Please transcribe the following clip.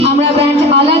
আমরা ব্যান্ড আলাদা